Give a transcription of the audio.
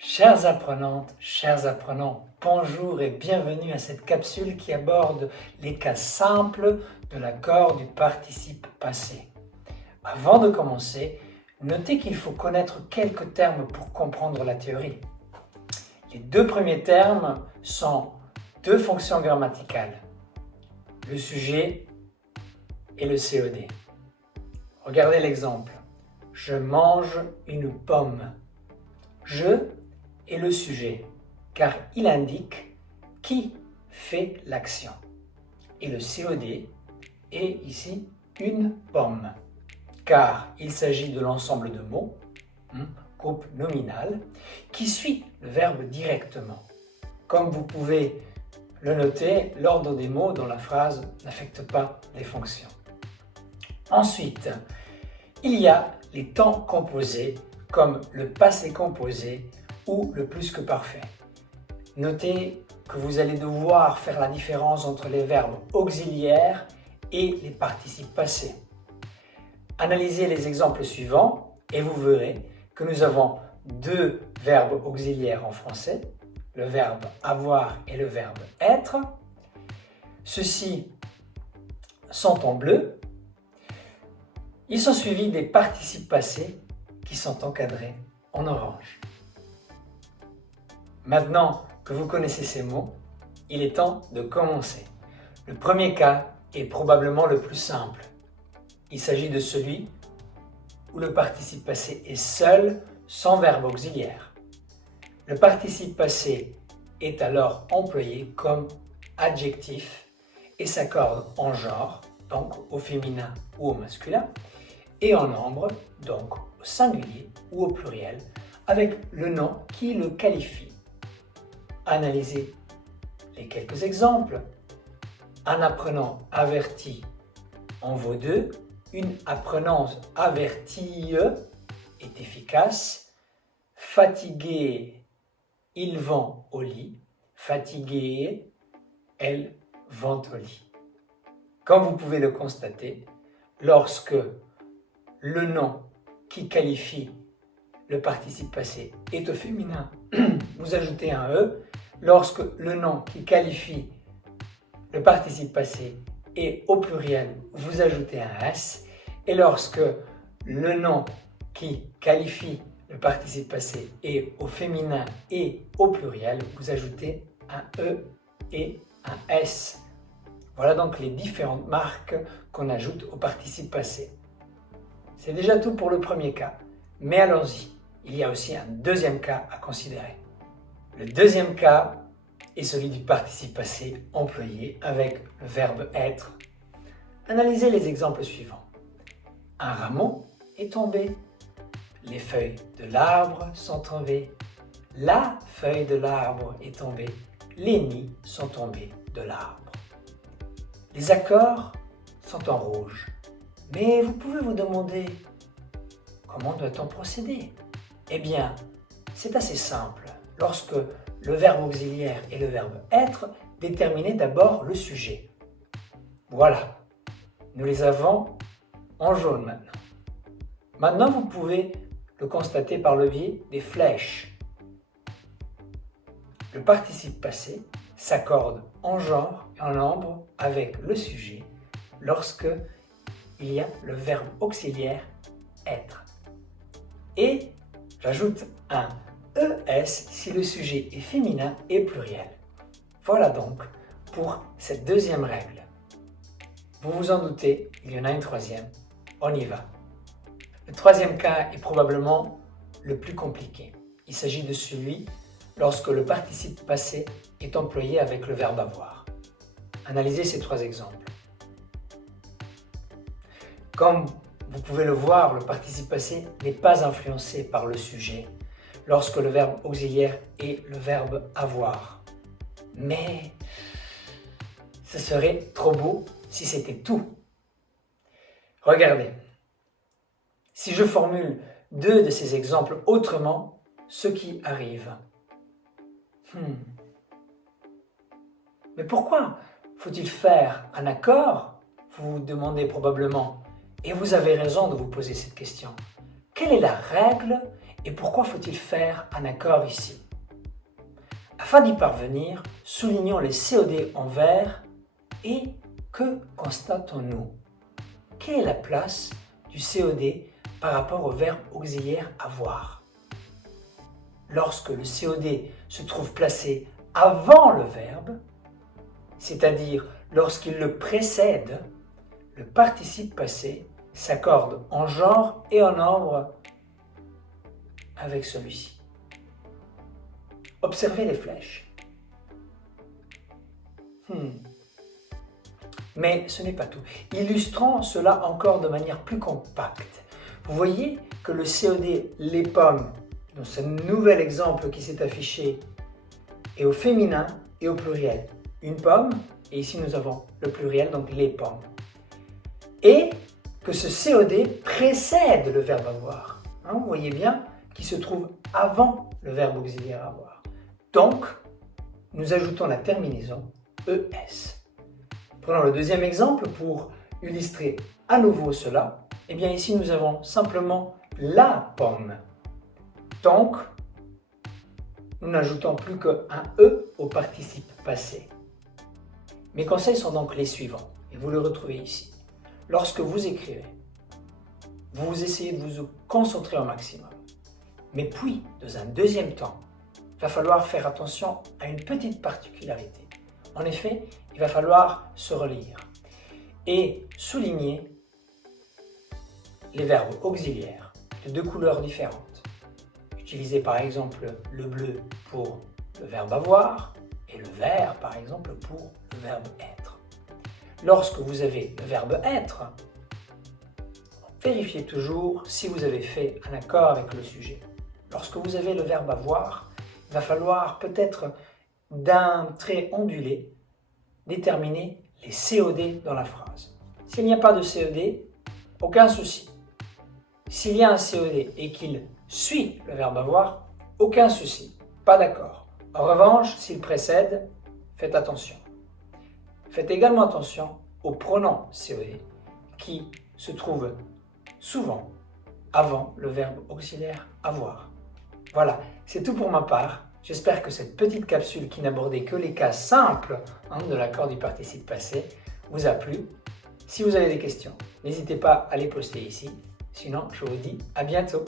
Chères apprenantes, chers apprenants, bonjour et bienvenue à cette capsule qui aborde les cas simples de l'accord du participe passé. Avant de commencer, notez qu'il faut connaître quelques termes pour comprendre la théorie. Les deux premiers termes sont deux fonctions grammaticales, le sujet et le COD. Regardez l'exemple. Je mange une pomme. Je est le sujet, car il indique qui fait l'action. Et le COD est ici une pomme, car il s'agit de l'ensemble de mots, groupe nominal, qui suit le verbe directement. Comme vous pouvez le noter, l'ordre des mots dans la phrase n'affecte pas les fonctions. Ensuite, il y a les temps composés, comme le passé composé ou le plus que parfait. Notez que vous allez devoir faire la différence entre les verbes auxiliaires et les participes passés. Analysez les exemples suivants et vous verrez que nous avons deux verbes auxiliaires en français, le verbe avoir et le verbe être. Ceux-ci sont en bleu. Ils sont suivis des participes passés qui sont encadrés en orange. Maintenant que vous connaissez ces mots, il est temps de commencer. Le premier cas est probablement le plus simple. Il s'agit de celui où le participe passé est seul, sans verbe auxiliaire. Le participe passé est alors employé comme adjectif et s'accorde en genre, donc au féminin ou au masculin, et en nombre, donc au singulier ou au pluriel, avec le nom qui le qualifie. Analysez les quelques exemples. Un apprenant averti en vaut deux. Une apprenante avertie est efficace. Fatigué, ils vont au lit. Fatiguée, elles vont au lit. Comme vous pouvez le constater, lorsque le nom qui qualifie le participe passé est au féminin, vous ajoutez un E. Lorsque le nom qui qualifie le participe passé est au pluriel, vous ajoutez un S. Et lorsque le nom qui qualifie le participe passé est au féminin et au pluriel, vous ajoutez un E et un S. Voilà donc les différentes marques qu'on ajoute au participe passé. C'est déjà tout pour le premier cas, mais allons-y. Il y a aussi un deuxième cas à considérer. Le deuxième cas est celui du participe passé employé avec le verbe être. Analysez les exemples suivants. Un rameau est tombé. Les feuilles de l'arbre sont tombées. La feuille de l'arbre est tombée. Les nids sont tombés de l'arbre. Les accords sont en rouge. Mais vous pouvez vous demander, comment doit-on procéder? Eh bien, c'est assez simple. Lorsque le verbe auxiliaire et le verbe être, déterminez d'abord le sujet. Voilà, nous les avons en jaune maintenant. Maintenant, vous pouvez le constater par le biais des flèches. Le participe passé s'accorde en genre et en nombre avec le sujet lorsque il y a le verbe auxiliaire être. Et j'ajoute un ES si le sujet est féminin et pluriel. Voilà donc pour cette deuxième règle. Vous vous en doutez, il y en a une troisième. On y va. Le troisième cas est probablement le plus compliqué. Il s'agit de celui lorsque le participe passé est employé avec le verbe avoir. Analysez ces trois exemples. Comme vous pouvez le voir, le participe passé n'est pas influencé par le sujet lorsque le verbe auxiliaire est le verbe avoir. Mais ce serait trop beau si c'était tout. Regardez, si je formule deux de ces exemples autrement, ce qui arrive. Mais pourquoi faut-il faire un accord? Vous vous demandez probablement. Et vous avez raison de vous poser cette question. Quelle est la règle Et pourquoi faut-il faire un accord ici? Afin d'y parvenir, soulignons les COD en vert et que constatons-nous? Quelle est la place du COD par rapport au verbe auxiliaire avoir? Lorsque le COD se trouve placé avant le verbe, c'est-à-dire lorsqu'il le précède, le participe passé s'accorde en genre et en ordre avec celui-ci. Observez les flèches. Mais ce n'est pas tout. Illustrons cela encore de manière plus compacte. Vous voyez que le COD les pommes, dans ce nouvel exemple qui s'est affiché, est au féminin et au pluriel. Une pomme, et ici nous avons le pluriel, donc les pommes. Et que ce COD précède le verbe avoir. Vous voyez bien qu'il se trouve avant le verbe auxiliaire avoir. Donc, nous ajoutons la terminaison ES. Prenons le deuxième exemple pour illustrer à nouveau cela. Eh bien ici nous avons simplement la pomme. Donc, nous n'ajoutons plus qu'un E au participe passé. Mes conseils sont donc les suivants, et vous le retrouvez ici. Lorsque vous écrivez, vous essayez de vous concentrer au maximum. Mais puis, dans un deuxième temps, il va falloir faire attention à une petite particularité. En effet, il va falloir se relire et souligner les verbes auxiliaires de deux couleurs différentes. Utilisez par exemple le bleu pour le verbe avoir et le vert par exemple pour le verbe être. Lorsque vous avez le verbe être, vérifiez toujours si vous avez fait un accord avec le sujet. Lorsque vous avez le verbe avoir, il va falloir peut-être d'un trait ondulé déterminer les COD dans la phrase. S'il n'y a pas de COD, aucun souci. S'il y a un COD et qu'il suit le verbe avoir, aucun souci, pas d'accord. En revanche, s'il précède, faites attention. Faites également attention au pronom COD qui se trouve souvent avant le verbe auxiliaire avoir. Voilà, c'est tout pour ma part. J'espère que cette petite capsule qui n'abordait que les cas simples de l'accord du participe passé vous a plu. Si vous avez des questions, n'hésitez pas à les poster ici. Sinon, je vous dis à bientôt.